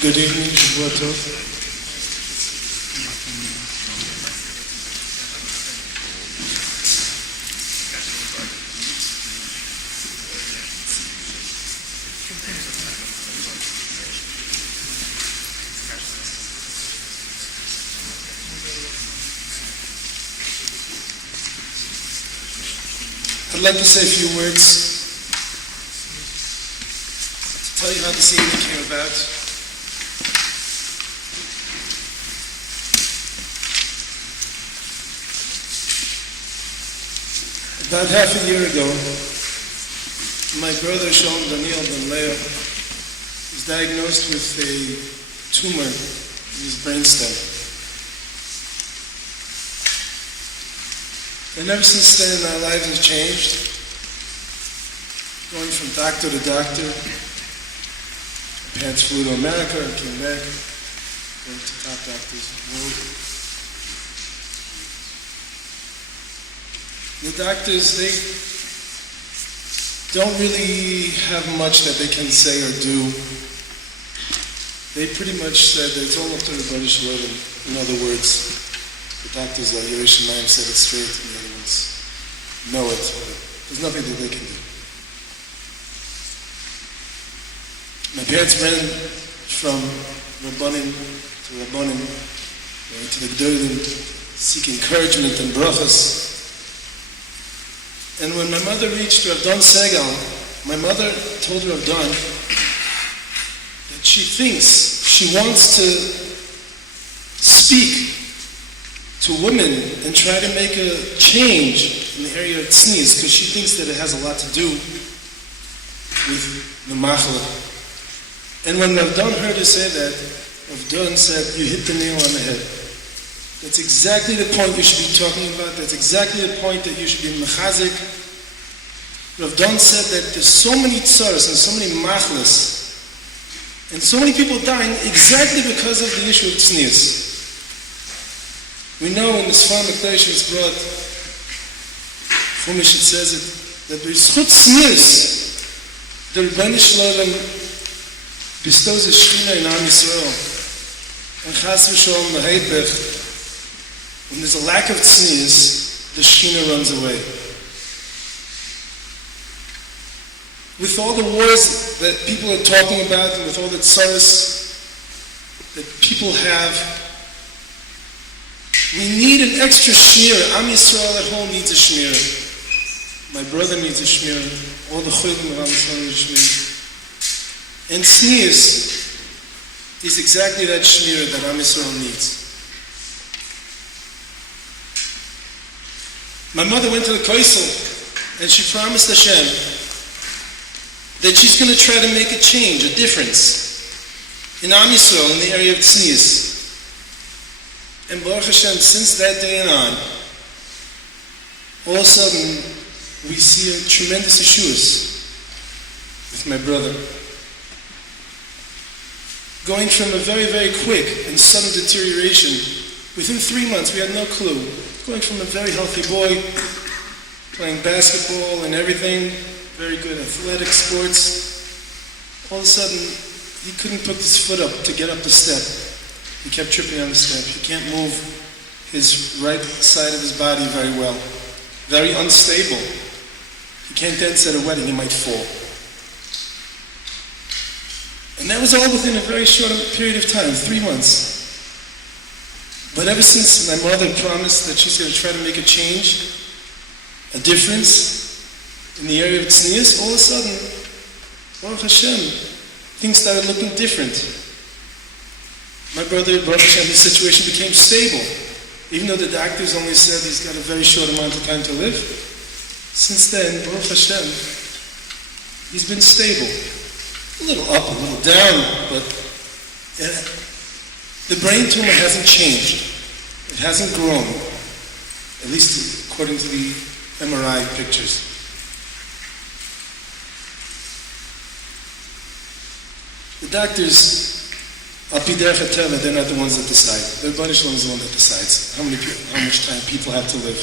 Good evening, Shavua Tov. I'd like to say a few words to tell you how this evening came about. About half a year ago, my brother Shalom Daniel Ben Leo was diagnosed with a tumor in his brainstem. And ever since then, our lives have changed, going from doctor to doctor. My parents flew to America and came back, went to top doctors in the world. The doctors, they don't really have much that they can say or do. They pretty much said that it's all up to the Rebbeinu Shalom. In other words, the doctors like Yerush and Naim said it straight, in other words, know it, but there's nothing that they can do. My parents ran from Rabbanim to Rabbanim, to the Gdolim, seek encouragement and brachas. And when my mother reached Rav Don Segal, my mother told Rav Don that she thinks she wants to speak to women and try to make a change in the area of tznius, because she thinks that it has a lot to do with the machla. And when Rav Don heard her say that, Rav Don said, "You hit the nail on the head. That's exactly the point you should be talking about. That's exactly the point that you should be mechazik." Rav Don said that there's so many tzaras and so many machlas and so many people dying exactly because of the issue of tznius. We know in the Sfar Mekdash it's brought, Chumash it says it, that b'zchut tznius, the Rebbeinu Shalom bestows a shchina in Am Yisrael. And chas v'sholom l'heipech, when there's a lack of tznius, the shchina runs away. With all the wars that people are talking about, and with all the tzaras that people have, we need an extra shmira. Am Yisrael at home needs a shmira. My brother needs a shmira. All the cholim of Am Yisrael need a shmira. And tznius is exactly that shmira that Am Yisrael needs. My mother went to the Kaisel and she promised Hashem that she's going to try to make a change, a difference in Am Yisrael, in the area of tznius. And Baruch Hashem, since that day and on, all of a sudden, we see a tremendous issues with my brother. Going from a very, very quick and sudden deterioration, within 3 months, we had no clue. Going from a very healthy boy, playing basketball and everything, very good athletic sports, all of a sudden, he couldn't put his foot up to get up the step. He kept tripping on the step. He can't move his right side of his body very well. Very unstable. He can't dance at a wedding. He might fall. And that was all within a very short period of time, 3 months. But ever since my mother promised that she's going to try to make a change, a difference in the area of tznius, all of a sudden, Baruch Hashem, things started looking different. My brother, Baruch Hashem, his situation became stable. Even though the doctors only said he's got a very short amount of time to live, since then, Baruch Hashem, he's been stable. A little up, a little down, but the brain tumor hasn't changed. It hasn't grown, at least according to the MRI pictures. The doctors, they're not the ones that decide. The Rebbeinu Shalom is the one that decides how much time people have to live.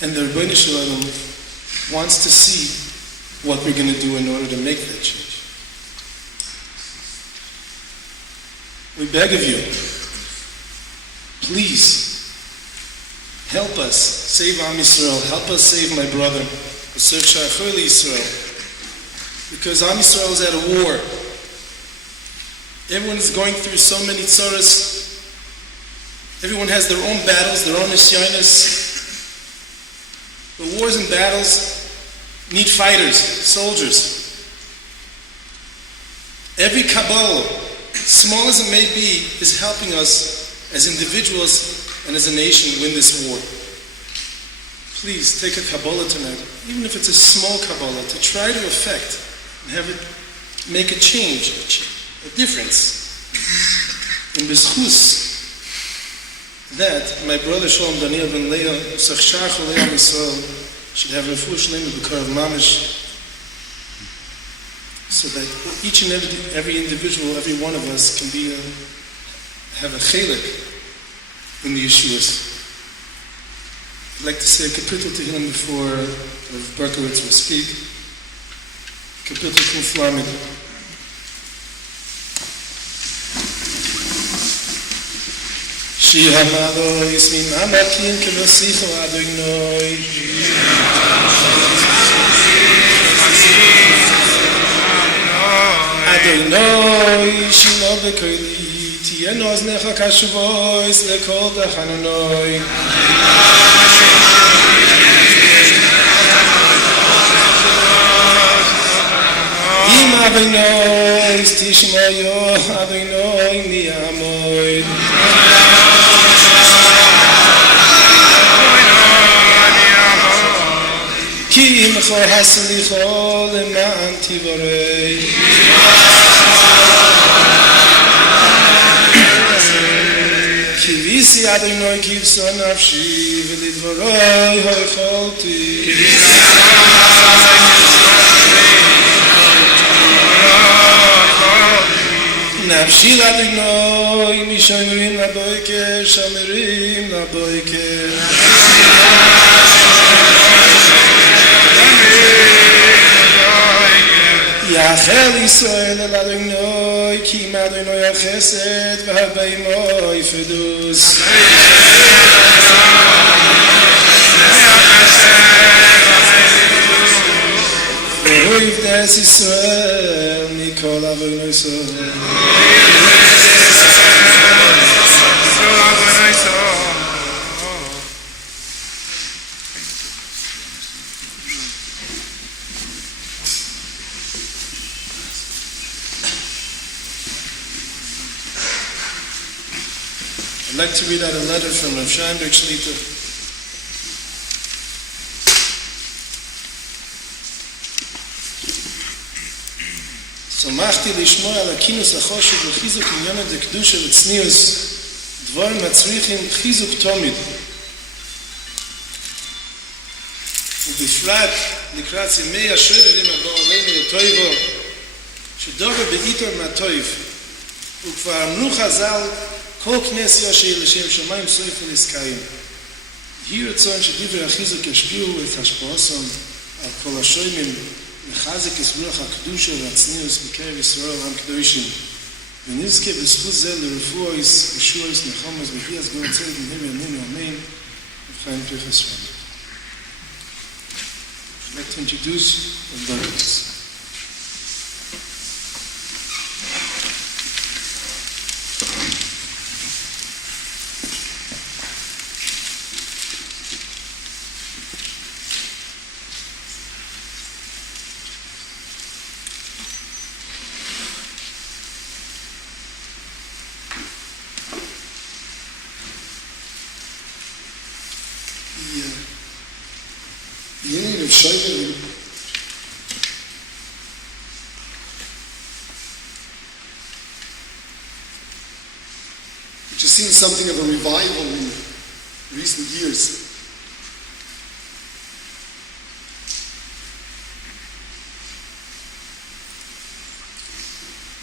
And the Rebbeinu Shalom wants to see what we're going to do in order to make that change. We beg of you, please, help us save Am Yisrael, help us save my brother, Israel, because Am Yisrael is at a war. Everyone is going through so many tzaras. Everyone has their own battles, their own nisyonos. The wars and battles need fighters, soldiers. Every Kabbalah, small as it may be, is helping us as individuals and as a nation win this war. Please take a Kabbalah tonight, even if it's a small Kabbalah, to try to affect and have it make a change, a difference. In B'schus, that my brother Shalom Daniel ben Leah, Sachshar Cholei Am Yisrael, should have a full shlem of B'kar of Mamish, so that each and every individual, every one of us can be have a chelik in the Yeshuas. I'd like to say a kapitel to him before Rabbi Berkowitz will speak. Kapitel from Flamid. Shir HaMalos Mimamakim Kevasicho Adonai. Adonai Shilo B'Koili Tiyeno Oznecha Kashuvois Lekol Tachanonoi. Im Adonai Tishmayo Adonai Miyamoid. Ki imcho haslicho leman tivorei. Ki visi Adonai kivso nafshi v'lidvorei hoicholti. Nafshi Adonai mishomerim laboiker shomerim laboiker. Yachel Yisrael el Adonai ki im Adonai chesed v'habeimoi fedus. V'hoiv des Yisrael mikol avonai Yisrael. I'd like to read out a letter from Rav Scheinberg Shlita. שמחתי לשמוע על הכינוס החושב וחיזוק עניין דקדושה וצניוס, דברים מצריכים חיזוק תמיד. ובפרט לקראת ימי השבטים הבא עלינו לטויבו, שדובר בעיתו מהטויב, וכבר אמרו חז"ל, כל כנס יושי לשם שמיים סוף ולסקאים. יהי רצון שדברי החיזוק ישפיעו את השפעוסם על כל השוימים, לחזק את רוח הקדושה והצניוס בקרב ישראל עם קדושים. ונזכה בזכות זה לרפואיס, ישועיס, נחמוס, בפי הסגור צדק במהרה ימינו אמן, ובחיים פרחס רבי. I'd like to introduce Rabbi Berkowitz. Beginning of Shaiva, which has seen something of a revival in recent years,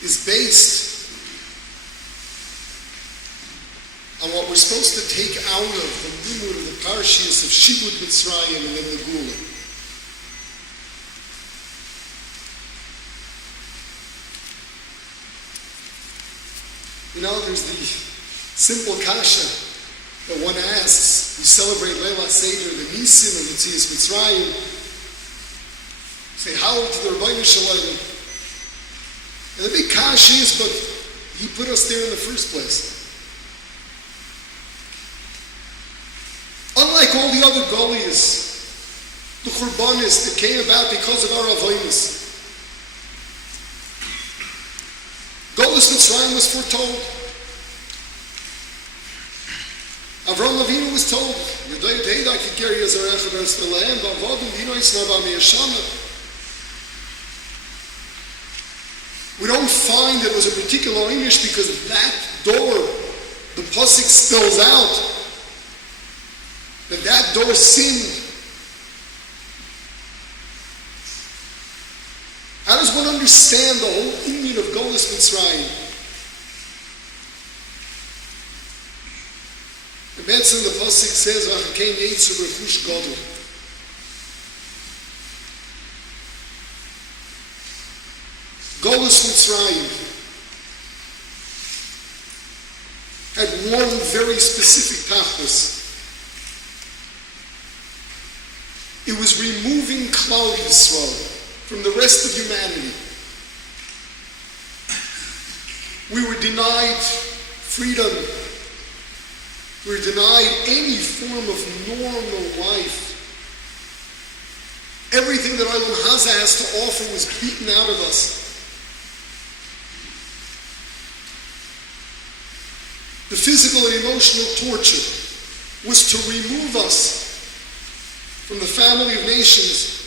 is based on what we're supposed to take out of the limud of the parashiyos of Shibud Mitzrayim and then the Gula. You know, there's the simple kasha that one asks. We celebrate Leila Seder, the Nisim and the tznius Mitzrayim. Say, how to the Rabbeinu Shalom? And the big kasha is, but he put us there in the first place. Unlike all the other golias, the Churbanis that came about because of our avodas, Golus Mitzrayim was foretold. Avraham Avinu was told, we don't find it was a particular English because that door, the Pasuk spells out that door sinned. How does one understand the whole Indian of Golus Mitzrayim? The Betzin, the Pasuk says, "V'achakein yetzu rechush gadol." Golus Mitzrayim had one very specific tachlis. It was removing Klal Yisrael from the rest of humanity. We were denied freedom. We were denied any form of normal life. Everything that Olam Haza has to offer was beaten out of us. The physical and emotional torture was to remove us from the family of nations,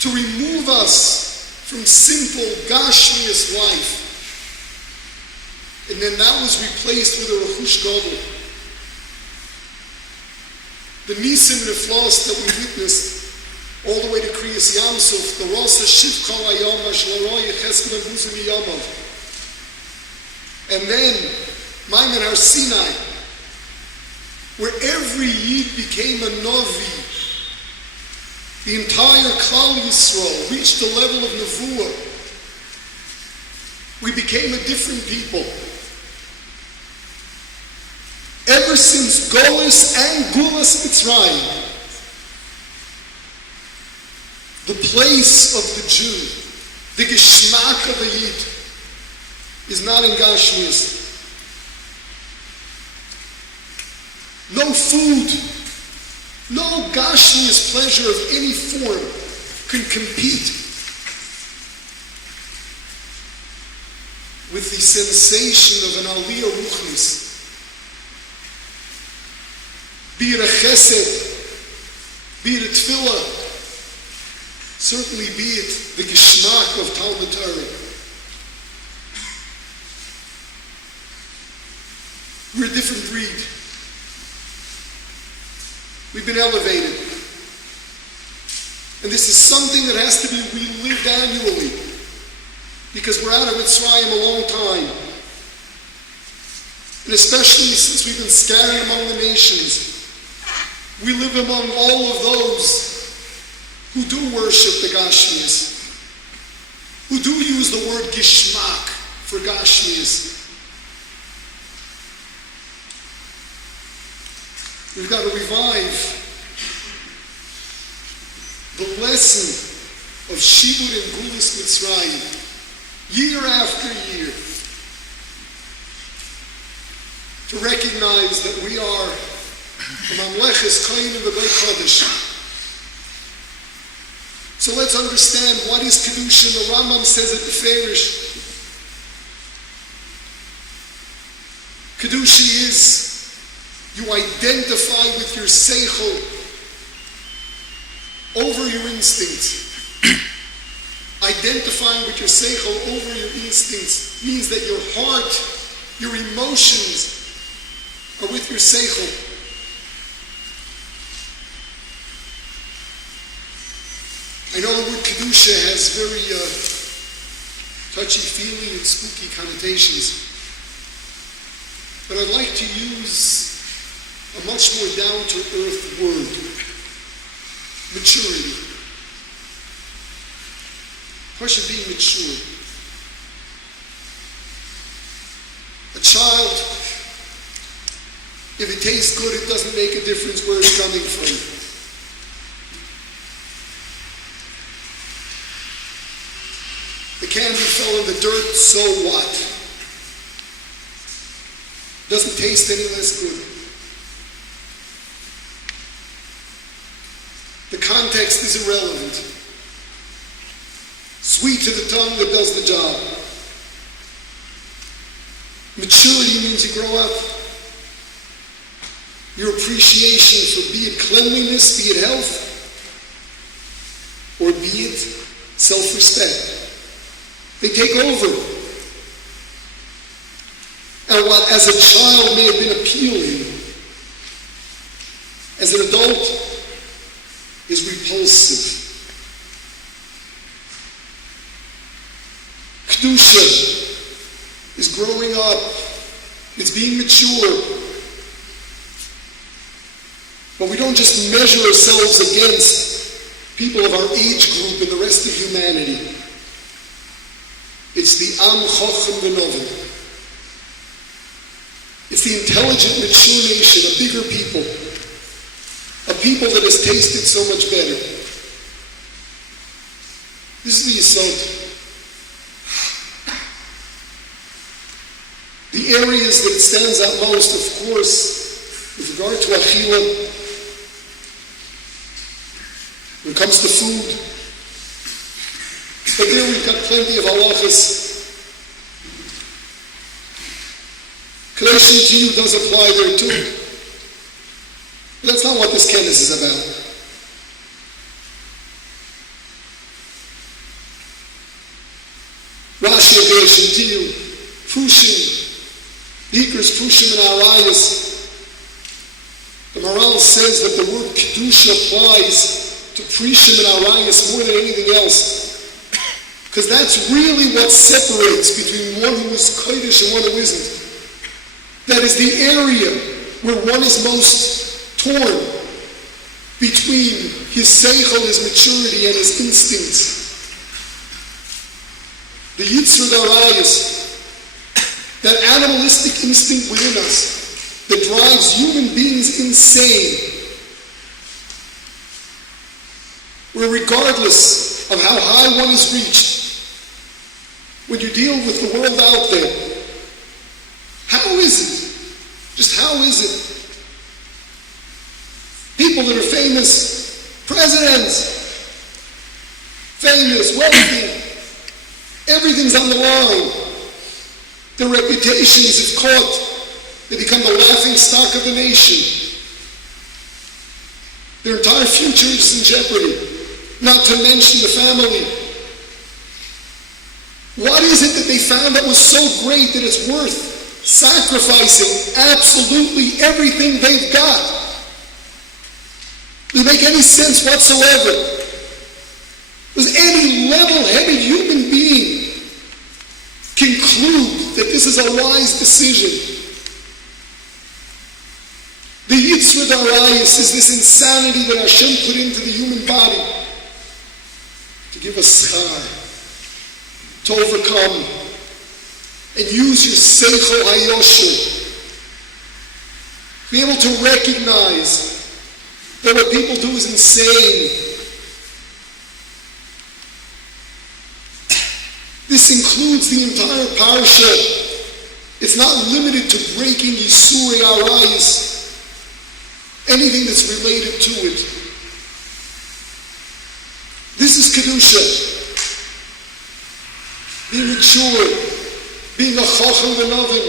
to remove us from simple Gashmias life. And then that was replaced with a Rechush Gadol. The Nisim and the Floss that we witnessed all the way to Kriyas Yamsuf, the Rasa Shivcha Layam Ashlaroi Chesken Abuzim Yamav. And then Maimon Har Sinai, where every Yid became a Navi. The entire Klal Yisrael reached the level of Nevuah. We became a different people. Ever since Golus and Gulas Mitzrayim, the place of the Jew, the Geschmack of the Yid, is not in Gashmias. No food, no Gashmias pleasure of any form can compete with the sensation of an Aliyah Ruchnis. Be it a chesed, be it a tefillah, certainly be it the geschmack of Talmud Torah. We're a different breed. We've been elevated. And this is something that has to be relived annually, because we're out of Mitzrayim a long time. And especially since we've been scattered among the nations, we live among all of those who do worship the Gashmias, who do use the word Gishmak for Gashmias. We've got to revive the lesson of Shibud and Gulas Mitzrayim year after year, to recognize that we are the Mamleches Kohen and the Beit Kodesh. So let's understand what is Kedusha. The Rambam says it beferish. Kedusha is you identify with your seichel over your instincts. Identifying with your seichel over your instincts means that your heart, your emotions are with your seichel. I know the word Kedusha has very touchy-feely and spooky connotations, but I'd like to use a much more down-to-earth word: maturity. Question being mature. A child If it tastes good, it doesn't make a difference where it's coming from. The candy fell in the dirt, so what? Doesn't taste any less good. The context is irrelevant. Sweet to the tongue that does the job. Maturity means you grow up. Your appreciation for be it cleanliness, be it health, or be it self-respect. They take over. And what as a child may have been appealing, as an adult is repulsive. Kedusha is growing up. It's being mature. But we don't just measure ourselves against people of our age group and the rest of humanity. It's the Am Chochem V'Novim. It's the intelligent, mature nation, a bigger people. A people that has tasted so much better. This is the Yisod. The areas that it stands out most, of course, with regard to Achila, when it comes to food. But there we've got plenty of halachas. Connection to you does apply there too. But that's not what this kenes is about. Rashi Agation to you, Prushim, Nikers, Prushim, and Arayas. The Maral says that the word Kedusha applies to Prishim and Arayas more than anything else. Because that's really what separates between one who is Kodesh and one who isn't. That is the area where one is most torn between his seichel, his maturity, and his instincts. The Yitzhak Berkowitz, that animalistic instinct within us that drives human beings insane, where regardless of how high one is reached, when you deal with the world out there, how is it? Just how is it? People that are famous, presidents, famous, wealthy, everything's on the line. Their reputations, if caught, they become the laughing stock of the nation. Their entire future is in jeopardy, not to mention the family. What is it that they found that was so great that it's worth sacrificing absolutely everything they've got? Does it make any sense whatsoever? Does any level-headed human being conclude that this is a wise decision? The Yitzhak Berkowitz is this insanity that Hashem put into the human body to give us schar, to overcome, and use your seichel hayosher, be able to recognize that what people do is insane. This includes the entire parsha. It's not limited to breaking Yisurei Arayis, anything that's related to it. This is Kedusha. Being mature, being a Chochem V'Novim,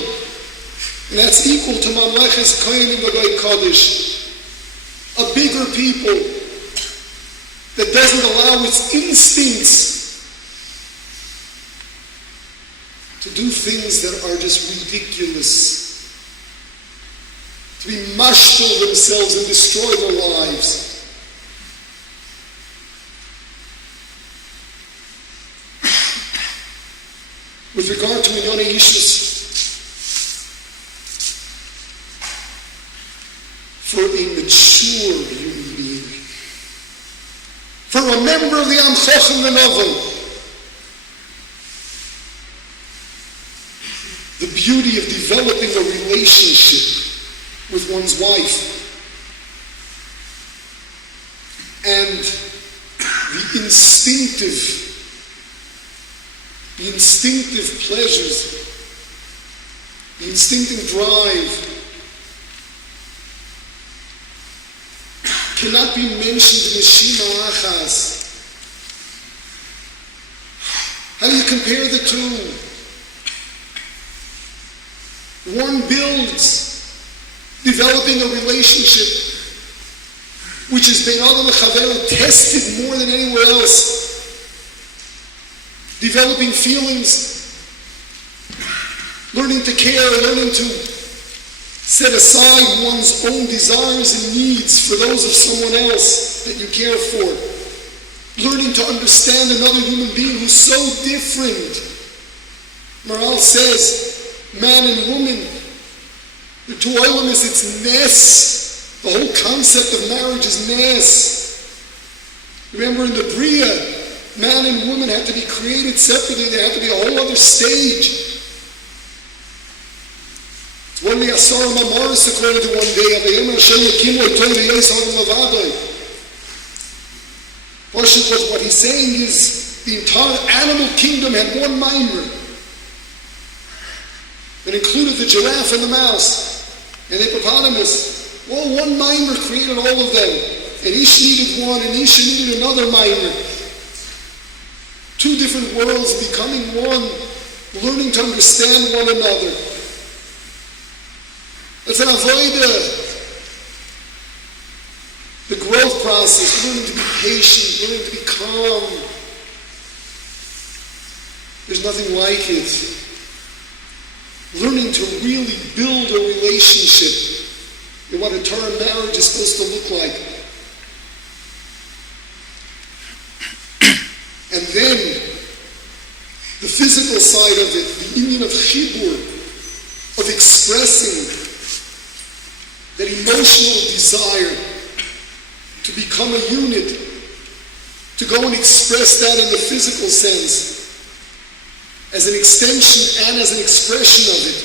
and that's equal to Mamleches Kohanim V'Goy Kodesh. A bigger people that doesn't allow its instincts to do things that are just ridiculous, to be mashtal themselves and destroy their lives. With regard to Inyonei Ishus, for a mature human being, for a member of the Am Chochem V'Novim, the beauty of developing a relationship with one's wife. And the instinctive pleasures, the instinctive drive cannot be mentioned in the Shema Achas. How do you compare the two? One builds, developing a relationship which has been tested more than anywhere else. Developing feelings, learning to care, learning to set aside one's own desires and needs for those of someone else that you care for. Learning to understand another human being who's so different. Maral says, man and woman, the two elements, it's nes. The whole concept of marriage is nes. Remember in the Bria, man and woman had to be created separately. There had to be a whole other stage. It's one of the Asara Mamaris according to one day. What he's saying is the entire animal kingdom had one mimer. It included the giraffe and the mouse and the hippopotamus. All one mimer created all of them. And each needed one and each needed another mimer. Two different worlds becoming one, learning to understand one another. It's an avodah. The growth process, learning to be patient, learning to be calm. There's nothing like it. Learning to really build a relationship and what a term marriage is supposed to look like. And then, the physical side of it, the union of chibur, of expressing that emotional desire to become a unit, to go and express that in the physical sense, as an extension and as an expression of it.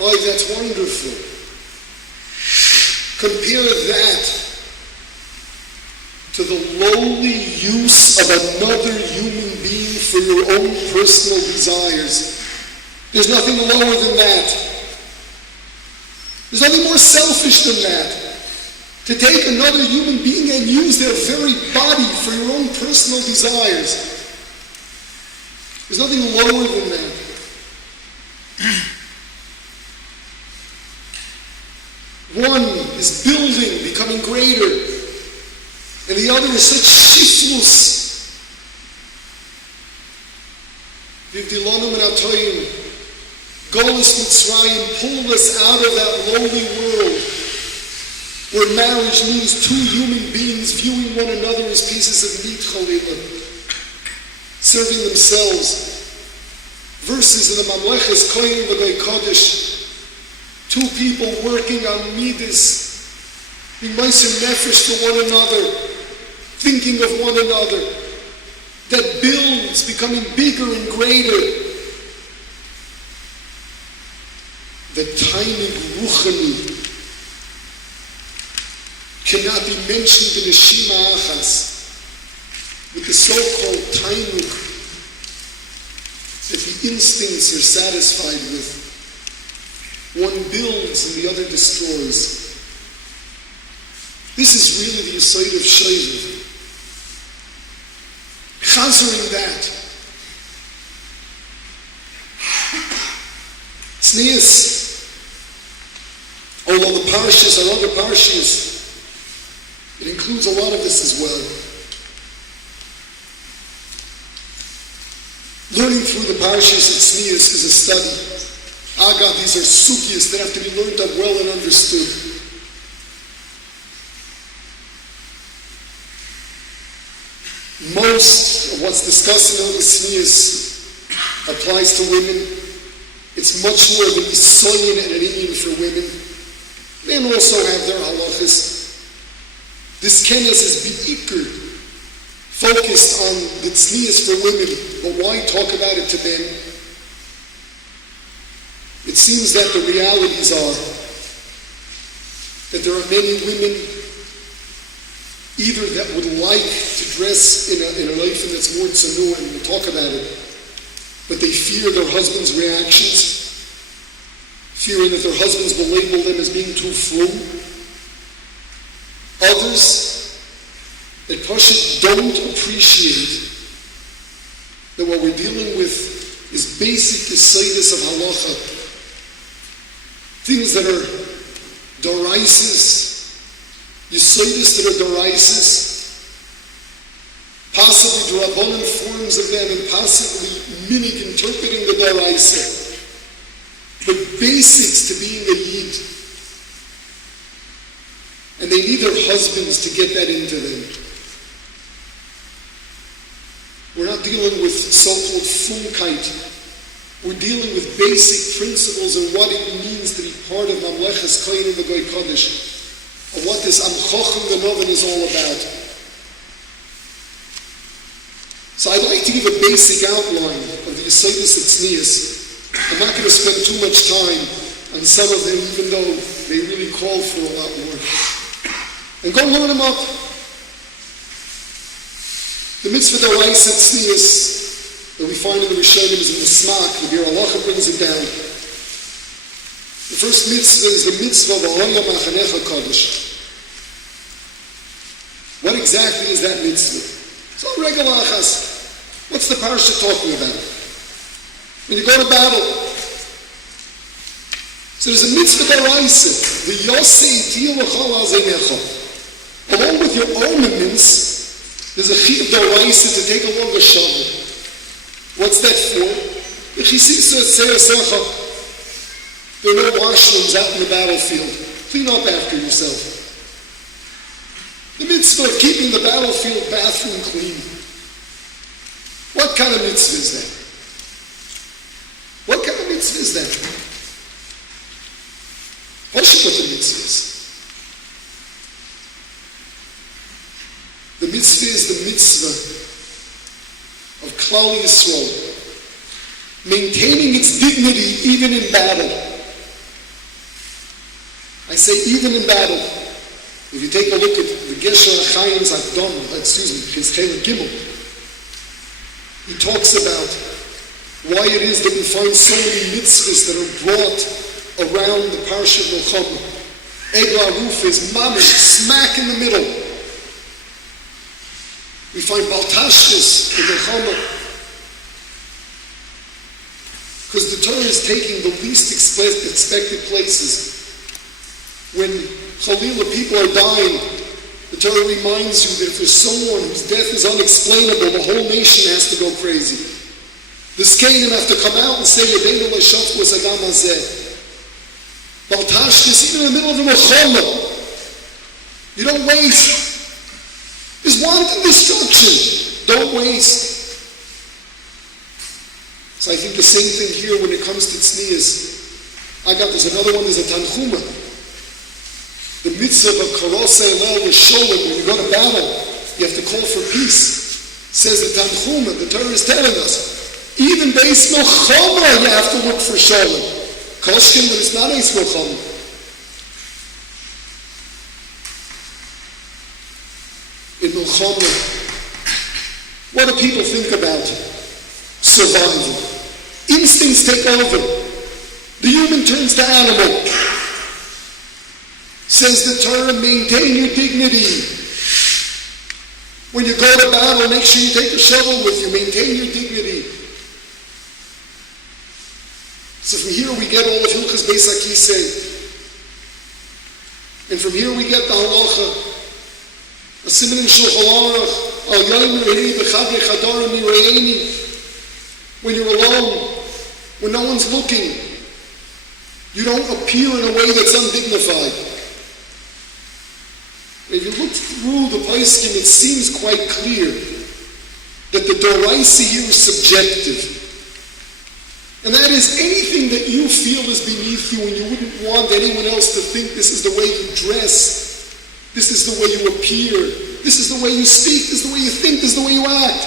Oh, that's wonderful. Compare that to the lowly use of another human being for your own personal desires. There's nothing lower than that. There's nothing more selfish than that. To take another human being and use their very body for your own personal desires. There's nothing lower than that. One is building, becoming greater, and the other is such shiflus. Vivdilonum and atoyim, Golus Mitzrayim pulled us out of that lowly world where marriage means two human beings viewing one another as pieces of meat, chalila, serving themselves. Verses in the Mamleches Kohen v'Goy Kodesh, two people working on midas, being meiser nefesh to one another, thinking of one another, that builds, becoming bigger and greater. The tiny ruchani cannot be mentioned in the Shema Achas with the so-called tainuk that the instincts are satisfied with. One builds and the other destroys. This is really the Yesod of Shayv. Chazering that. Tznius. Although the parshas are other parshas, it includes a lot of this as well. Learning through the parshas of tznius is a study. Agav, these are sugyas that have to be learned up well and understood. Most of what's discussed in the tznius applies to women. It's much more than isoyin and an inyan for women. Men also have their halachas. This kenes is be'ikr, focused on the tznius for women, but why talk about it to men? it seems that the realities are that there are many women either that would like to dress in a life that's more tzeni'uth, and we'll talk about it, but they fear their husband's reactions, fearing that their husbands will label them as being too fru. Others that Pashut don't appreciate that what we're dealing with is basic decidus of halacha, things that are doraisis, yisaidus that are doraisis, possibly drabonim forms of them, and possibly minig interpreting the doraisa, but basics to being a yid. And they need their husbands to get that into them. We're not dealing with so-called funkite. We're dealing with basic principles and what it means to be part of Mamleches Kohen the Goy Kodesh, and what this Amchochim the Noven is all about. So I'd like to give a basic outline of the Yisaidus of tznius. I'm not going to spend too much time on some of them, even though they really call for a lot more. And go learn them up. The mitzvah d'oraisa tznius that we find in the Rishonim is in the Smak. The Bir Halacha brings it down. The first mitzvah is the mitzvah of Ahoya Machanecha Kodesh. What exactly is that mitzvah? So regular achas. What's the parsha talking about? When you go to battle, so there's a mitzvah d'oraisa, the Yosei Tiyah L'chol Azenecha. Along with your ornaments, there's a chiyuv d'oraisa to take along a shovel. What's that for? There are no washrooms out in the battlefield. Clean up after yourself. The mitzvah of keeping the battlefield bathroom clean. What kind of mitzvah is that? What kind of mitzvah is that? What the mitzvah is? The mitzvah is the mitzvah of Klal Yisrael, maintaining its dignity even in battle. I say even in battle. If you take a look at the Gesher Chaim's his Chelik Gimel, he talks about why it is that we find so many mitzvahs that are brought around the Parsha of Milchama. Eglah Ruf is mamish, smack in the middle. We find Baltashtis in Milchama, because the Torah is taking the least expected places. When Chalila people are dying, the Torah reminds you that if there's someone whose death is unexplainable, the whole nation has to go crazy. The Skanim have to come out and say, Yedeinu le'shatfu es Adam hazeh. Baltashtis, even in the middle of the Milchama, you don't waste. There's wanton destruction. Don't waste. So I think the same thing here when it comes to tznius. There's another one, there's a tanchuma. The mitzvah of karosei lel l'sholem, when you go to battle, you have to call for peace. Says the tanchuma, the Torah is telling us, even beis milchama you have to look for sholem. Koshkim, but it's not beis milchama. In Milchama, what do people think about survival? Instincts take over. The human turns to animal. Says the Torah, maintain your dignity. When you go to battle, make sure you take a shovel with you. Maintain your dignity. So from here we get all of Hilchas Beis HaKisei. And from here we get the halacha. A siman in Shulchan Aruch, al yom re'ei b'chavei chadarim mire'eni. When you're alone, when no one's looking, you don't appear in a way that's undignified. If you look through the Paiskim, it seems quite clear that the Doraisa here is subjective. And that is anything that you feel is beneath you and you wouldn't want anyone else to think this is the way you dress. This is the way you appear. This is the way you speak. This is the way you think. This is the way you act.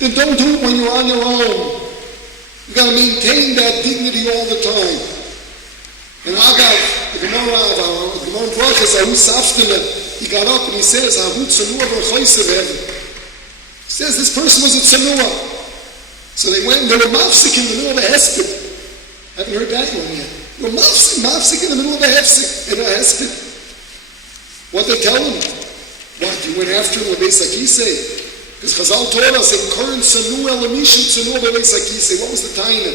Then don't do it when you're on your own. You've got to maintain that dignity all the time. And Agav, the Gemara Brachas, Ahu Saftele, he got up and he says, Ahu Tzeni'uth Berkowitz heaven. He says this person was a tzeni'uth. So they went and they were mafsik in the middle of a hesped. Haven't heard that one yet. They were mafsik in the middle of a hesped. What they tell him? What, you went after him with Beis HaKisei? Because Chazal told us in current tzeni'uth elamishim tzeni'uth Beis HaKisei. What was the taina?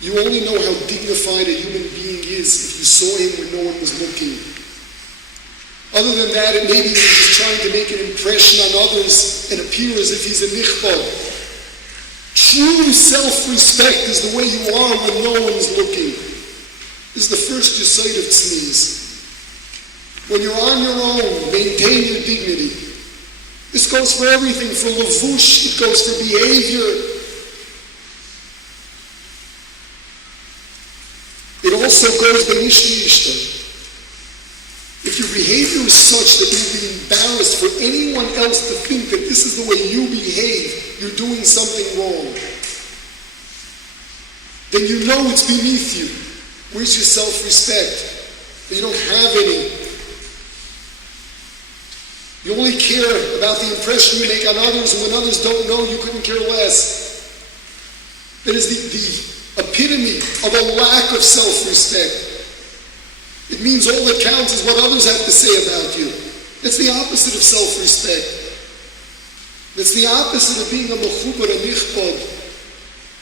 You only know how dignified a human being is if you saw him when no one was looking. Other than that, it maybe he's just trying to make an impression on others and appear as if he's a nichbod. True self-respect is the way you are when no one's looking. This is the first yesod of tznius. When you're on your own, maintain your dignity. This goes for everything, for levush, it goes for behavior. It also goes by ishta. If your behavior is such that you'll be embarrassed for anyone else to think that this is the way you behave, you're doing something wrong, then you know it's beneath you. Where's your self-respect? But you don't have any. You only care about the impression you make on others, and when others don't know, you couldn't care less. That is the epitome of a lack of self-respect. It means all that counts is what others have to say about you. That's the opposite of self-respect. That's the opposite of being a mechubar, a nichbod.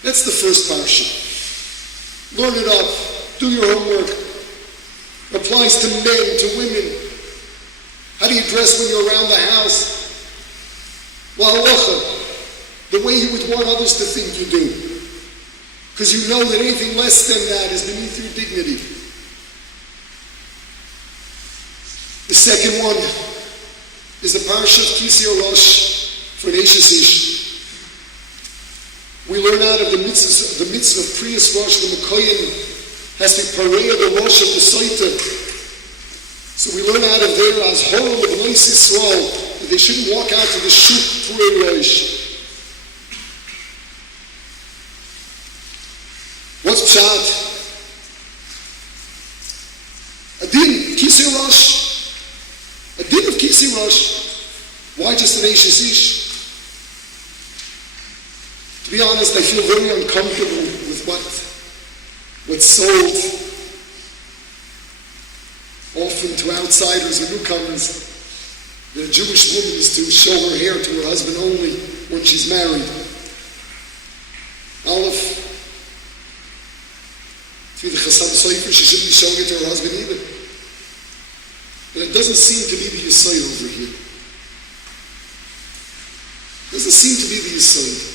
That's the first parsha. Learn it up. Do your homework. Applies to men, to women. How do you dress when you're around the house? Well, the way you would want others to think you do. Because you know that anything less than that is beneath your dignity. The second one is the parsha of Kisei Rosh for Eishes Ish. We learn out of the mitzvah of Priyas Rosh, the Mekoyin has to parade the Rosh of the Soita. So we learn out of there as Horel of Bnei Yisrael that they shouldn't walk out to the Shuk Purei Rosh. What's Pshat? A din, Kisei Rosh. A din of Kisei Rosh. Why just an Eishes Ish? To be honest, I feel very uncomfortable with what's sold often to outsiders or newcomers. The Jewish woman is to show her hair to her husband only when she's married. Aleph, through the Chasam Sofer, she shouldn't be showing it to her husband either. But it doesn't seem to be the Yesod over here. It doesn't seem to be the Yesod.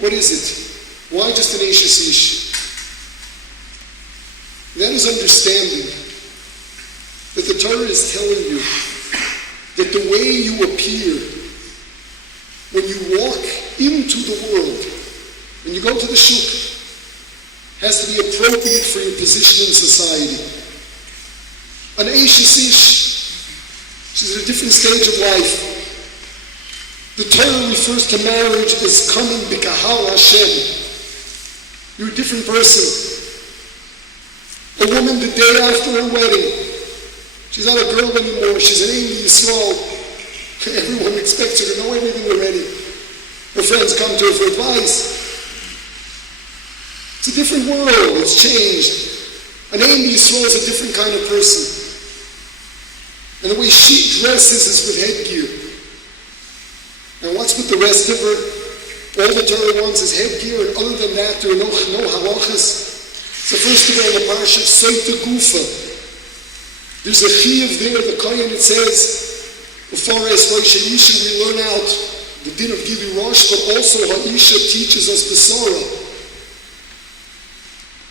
What is it? Why just an Eishes Ish? That is understanding that the Torah is telling you that the way you appear when you walk into the world, when you go to the shuk, has to be appropriate for your position in society. An Eishes Ish, she's at a different stage of life. The Torah refers to marriage as coming b'kahal Hashem. You're a different person. A woman the day after her wedding, she's not a girl anymore, she's an Amy Yisrael. Everyone expects her to know everything already. Her friends come to her for advice. It's a different world, it's changed. An Amy Yisrael is a different kind of person. And the way she dresses is with headgear. And what's with the rest of her? All the Torah wants is headgear, and other than that, there are no halachas. So first of all, the parsha of Soita Gufa. There's a chiyuv there, the kohen, it says, before as Rosh Isha, we learn out the din of Givi Rosh, but also Ha'isha teaches us Besora.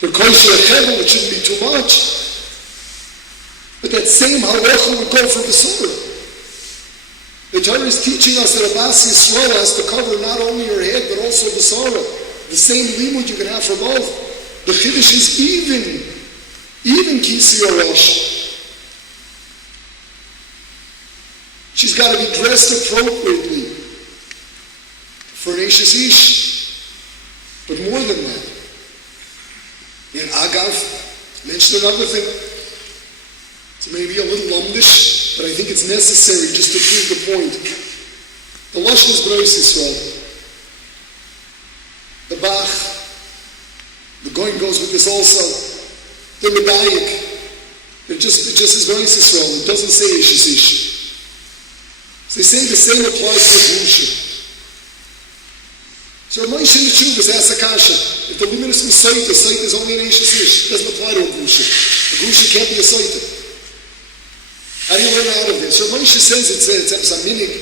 The kosher chevel, it shouldn't be too much. But that same halacha would go for Besora. The Torah is teaching us that a Bas Yisrael has to cover not only your head, but also Besora. The same limud you can have for both. The Chiddush is even Kisei Rosh. She's got to be dressed appropriately for an Eishes Ish. But more than that, you in Agav, mentioned another thing. It's maybe a little lumdish, but I think it's necessary just to prove the point. The Lashon is B'nai Yisrael. The Bach, the Goin goes with this also. The Medayik, it just is B'nai Yisrael. It doesn't say Ish is Ish. So they say the same applies to the Grusha. So Moshe in the Tshuva is Asakasha. If the luminous Messiah, the sight is only an Ish is Ish. It doesn't apply to a Grusha. A Grusha can't be a Saita. How do you learn out of this? So Moshe says it's a minig.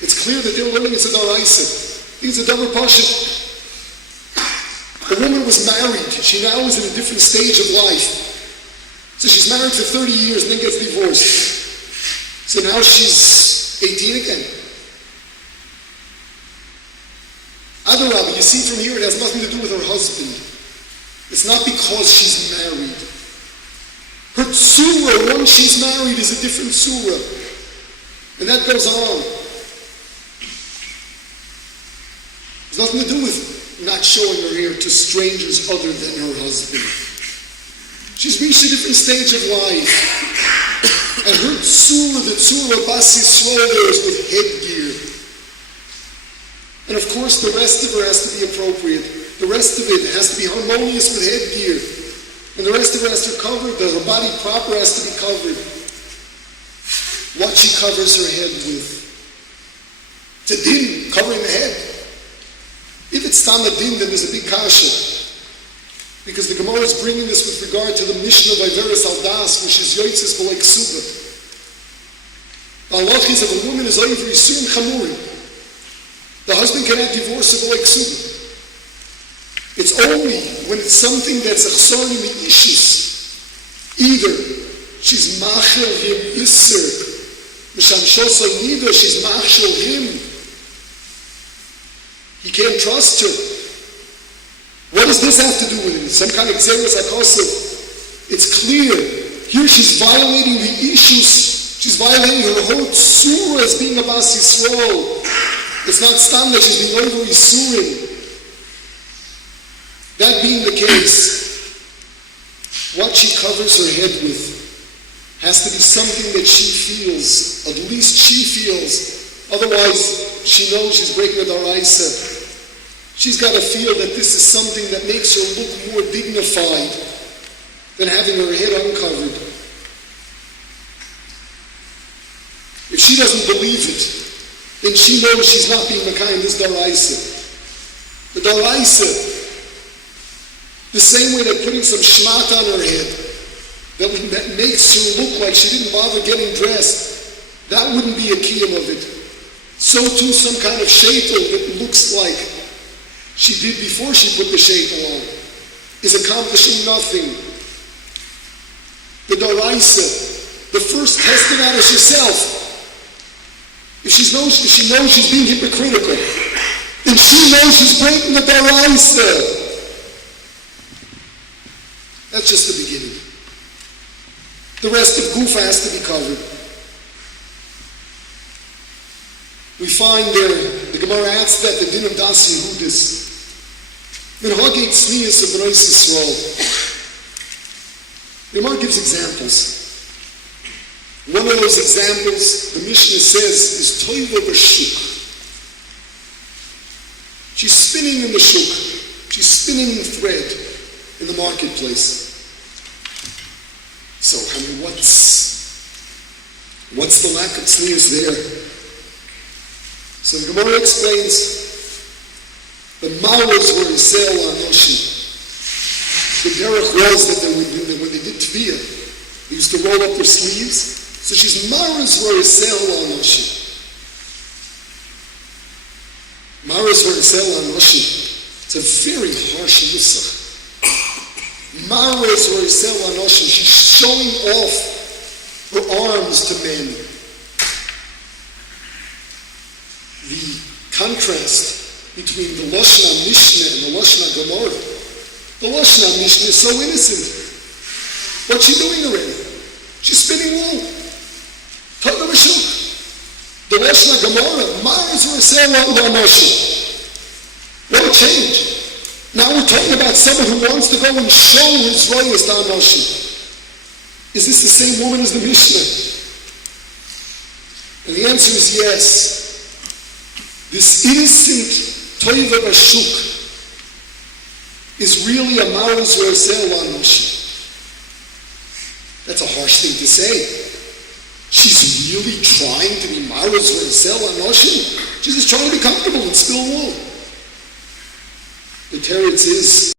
It's clear that they're learning it's a daraisa. It's a double passion. The woman was married. She now is in a different stage of life. So she's married for 30 years and then gets divorced. So now she's 18 again. Adarabah, you see from here it has nothing to do with her husband. It's not because she's married. Her tzura, once she's married, is a different tzura. And that goes on. There's nothing to do with not showing her hair to strangers other than her husband. She's reached a different stage of life. And her tzura, the tzura Bas Yisrael, there is with headgear. And of course, the rest of her has to be appropriate. The rest of it has to be harmonious with headgear. And the rest of her has to be covered. The body proper has to be covered. What she covers her head with. It's a din, covering the head. If it's tam a din, then there's a big kasha. Because the Gemara is bringing this with regard to the Mishnah by Veres Aldas, which is Yoitzes B'lei Ksuba. The halach is if a woman is over Yisurim Chamurim, the husband cannot divorce her B'lei Ksuba. It's only when it's something that's achsar in the issues. Either she's machel him isser, misham shosa neither she's machel him. He can't trust her. What does this have to do with it? Some kind of xeris akosa. It's clear. Here she's violating the issues. She's violating her whole tzura as being a Bas Yisrael. It's not stam that she's being over Yisurim. That being the case, what she covers her head with has to be something that she feels, at least she feels. Otherwise, she knows she's breaking a daraisa. She's got to feel that this is something that makes her look more dignified than having her head uncovered. If she doesn't believe it, then she knows she's not being Mekayim this daraisa. The daraisa, the same way that putting some shmat on her head, that makes her look like she didn't bother getting dressed, that wouldn't be a kiyum of it. So too some kind of sheitel that looks like she did before she put the sheitel on is accomplishing nothing. The daraisa, the first testing out is herself. If she knows she's being hypocritical, then she knows she's breaking the daraisa. That's just the beginning. The rest of Gufa has to be covered. We find there, the Gemara adds that the din of Das Yehudis. In Hagei tznius of B'nai Yisrael, the Gemara gives examples. One of those examples, the Mishnah says, is Toiva b'shuk. She's spinning in the shuk. She's spinning the thread in the marketplace. So, I mean, what's the lack of tznius there? So the Gemara explains the malas were in sale on Noshi. The derech was that when they did tviyah, they used to roll up their sleeves. So she's maras were in sale on Noshi. Maras were in sale on Noshi. It's a very harsh nusach. Maras were in sale on Noshi. She's showing off her arms to men. The contrast between the Lashon Mishnah and the Lashon Gemara. The Lashon Mishnah is so innocent. What's she doing already? She's spinning wool. Toda Meshuk. The Lashon Gemara, Mars were saying what Moshe. What a change. Now we're talking about someone who wants to go and show his royas to Anoshim. Is this the same woman as the Mishnah? And the answer is yes. This innocent Toiva Bashuk is really a Maraz Rozel Anoshim. That's a harsh thing to say. She's really trying to be Maraz Rozel Anoshim. She's just trying to be comfortable and spill wool. The teretz is